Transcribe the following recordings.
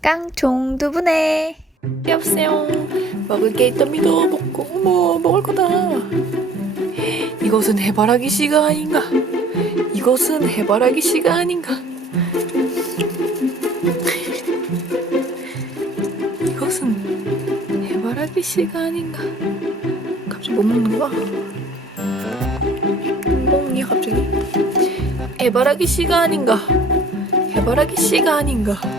깡총 두부네. 여보세요. 먹을 게 있답니다. 먹고 뭐 먹을 거다. 이것은 해바라기 씨가 아닌가? 이것은 해바라기 씨가 아닌가? 이것은 해바라기 씨가 아닌가? 갑자기 못 먹는 거야? 못 먹니 갑자기? 해바라기 씨가 아닌가? 해바라기 씨가 아닌가?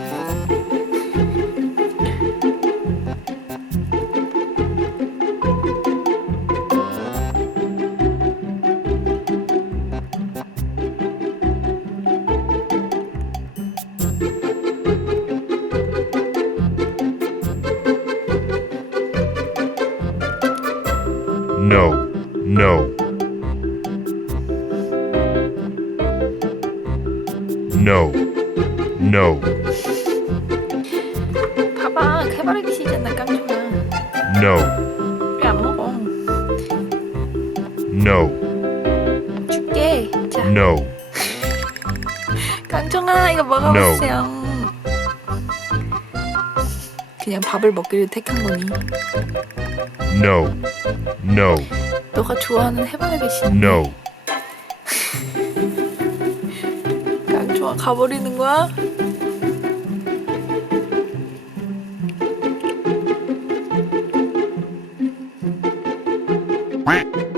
No, no. No, no, 봐봐 해바라기 씨잖아 깡총아. no, 왜안 먹어? no, 줄게. 자, no, 깡총아 이거 먹어보세요. 그냥 밥을 먹기를 택한 거니. No. No. 너가 좋아하는 해바라기 계신 No. 그냥 좋아 가버리는 거야? 꽝.